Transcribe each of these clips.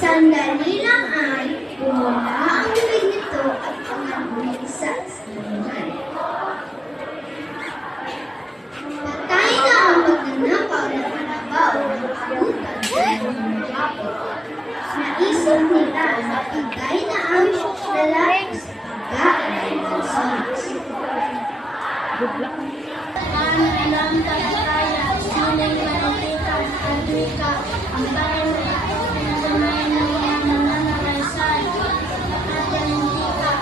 Sandali lang ay bumula ang bibig nito at pangabuhin sa sinaman. Patay na ang magnanakaw na panabaw ng abutan ng mga hapon. Naisip nila na patay na ang lalaki sa pagkaan ng sonas. Alam kaya, sinay mantika, kadwika, ang bayan na pinagamayan ng mga nananaraysay, at yantika.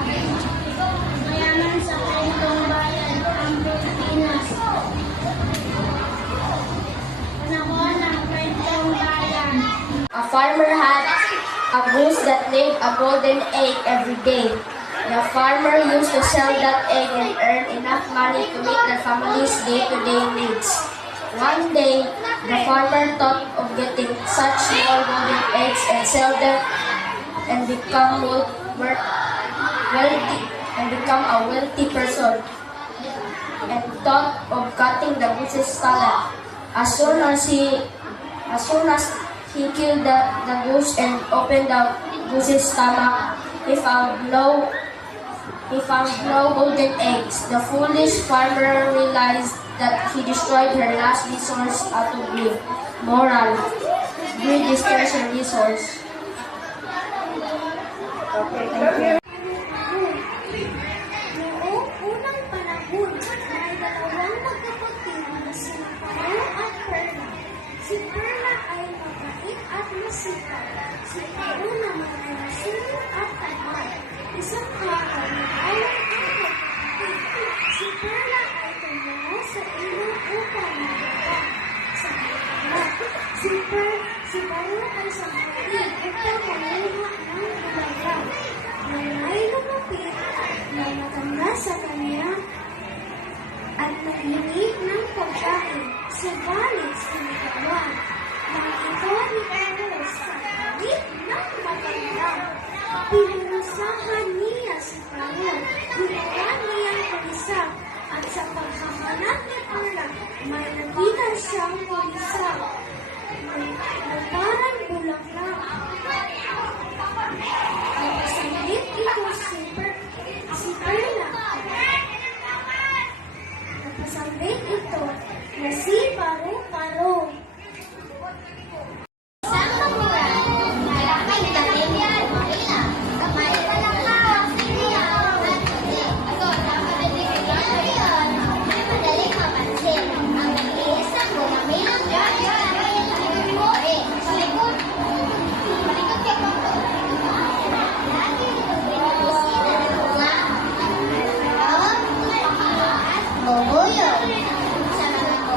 Mayaman sa kwentong bayan, ang Pilipinas. Panahon ng kwentong bayan. A farmer had a goose that laid a golden egg every day. The farmer used to sell that egg and earn enough money to meet the family's day-to-day needs. One day, the farmer thought of getting such small golden eggs and sell them and become a wealthy person, and thought of cutting the goose's stomach. As soon as he killed the goose and opened the goose's stomach, he found no golden eggs. The foolish farmer realized that he destroyed her last resource out of greed. Moral: greed destroys her resource. Okay, thank you. Noong unang panahon, may dalawang magkapatid na sina Pao at Perla. Si Perla ay mabait at masipag. Si Pao naman ay masinong at tamad. Isang araw, nag-away ang magkapatid. Si Perla ay tumayo sa ilog upang magdapa. Sa halaman, si Pao ay sangkapit upang manguha ng gulayan. May lumapit na matanda sa kanya at naghingi ng pagkain. Subalit sinigawan ng ito ni Pao sa kalit ng matanda. Pinusahan niya si Pao, ginawa niyang pag-isa, at sa paghahanap ni Perla, may nakita siyang mag-isa. May parang bulaklak. Napasambit ito si Perla. Napasambit ito na si Paro-Paro. Isang bakuran, malaking talim yan, Marina. Kamay pa lang lang, Sinia. May madaling mapansin. Ang iisang gumamilang gaya ay ore. Sa likod. Malikot kay Pangko. Lagi nito binibisita ng mga at boboyo. Sa mga ko.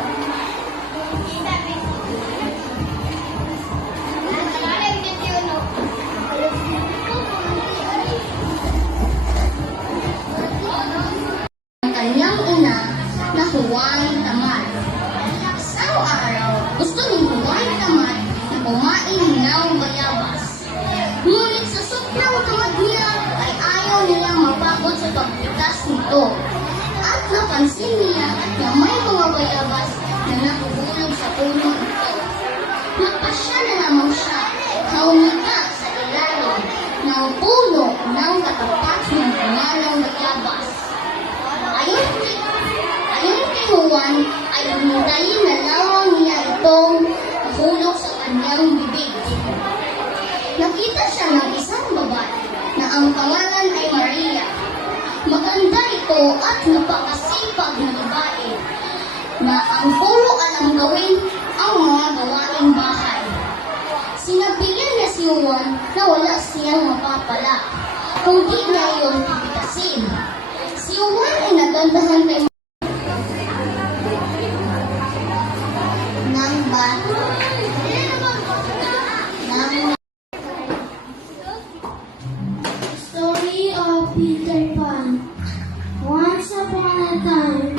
Ang kanyang ina na Juan Tamad. Isang araw, gusto ni Juan Tamad na kumain ng bayabas. Ngunit sa sobrang tamad niya ay ayaw nilang mapagod sa pagpitas nito. At napansin niya na may mga bayabas na nakuhulog sa puno nito. Nagpasya na naman siya na umika sa ilalim ng puno ng katapat ng bunga ng bayabas. Ayon kay Juan ay hintayin na lamang niya itong mahulog sa kanyang bibig. Nakita siya ng isang babae na ang pangalan ay Maria. Maganda ito at napakasipag na babae na ang puro alam gawin ang mga gawaing bahay. Sinabihan niya si Juan na wala siyang mapapala kung di niya iyon pipitasin. Si Juan ay nagandahan kay Story of Peter Pan. Once upon a time,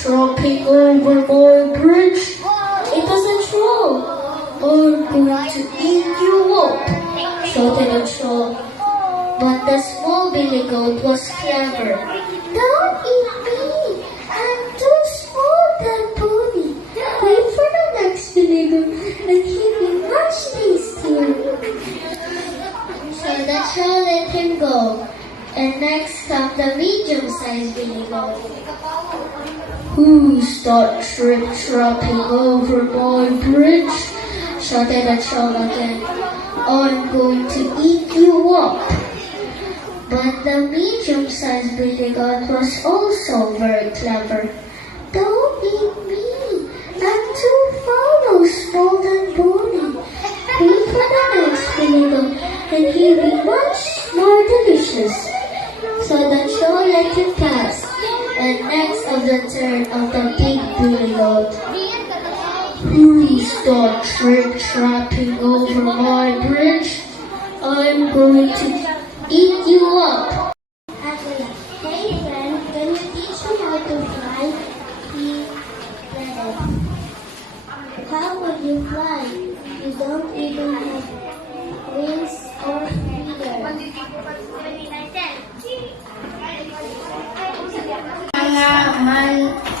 Dropping over my bridge. It was a troll. I'm going to eat you up, shouted a troll. But the small billy goat was clever. Don't eat me. I'm too small, that pony. Wait for the next billy goat and he'll be much tastier. So the troll let him go. And next comes the medium-sized billy goat. Who's that trip-trapping over my bridge? Shouted the troll again. I'm going to eat you up. But the medium-sized billy goat was also very clever. Don't eat me. I'm too follow small and bony. Wait for the next billy goat and he'll be much more delicious. So the troll let him pass. And next of the turn of the big billy goat. Who's that trip-trapping over my bridge? I'm going to eat you up. Hey friend, can you teach me how to fly? He pleaded. How would you fly? You don't even have wings or feathers. Mga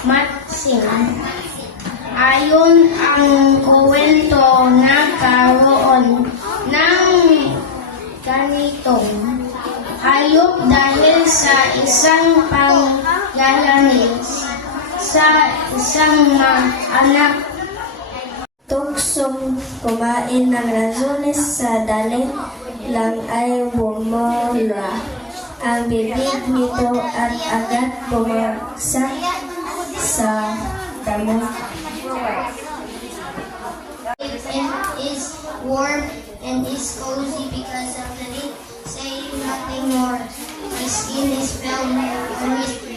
matsin. Ayon ang kwento na karoon ng ganitong hayop dahil sa isang pangyayari sa isang anak. Tuksong kumain ng lansones sa daling lang ay bumula ang bibig nito at agad bumagsak sa damo. It is warm and is cozy because of the heat. Say nothing more. My skin is filled with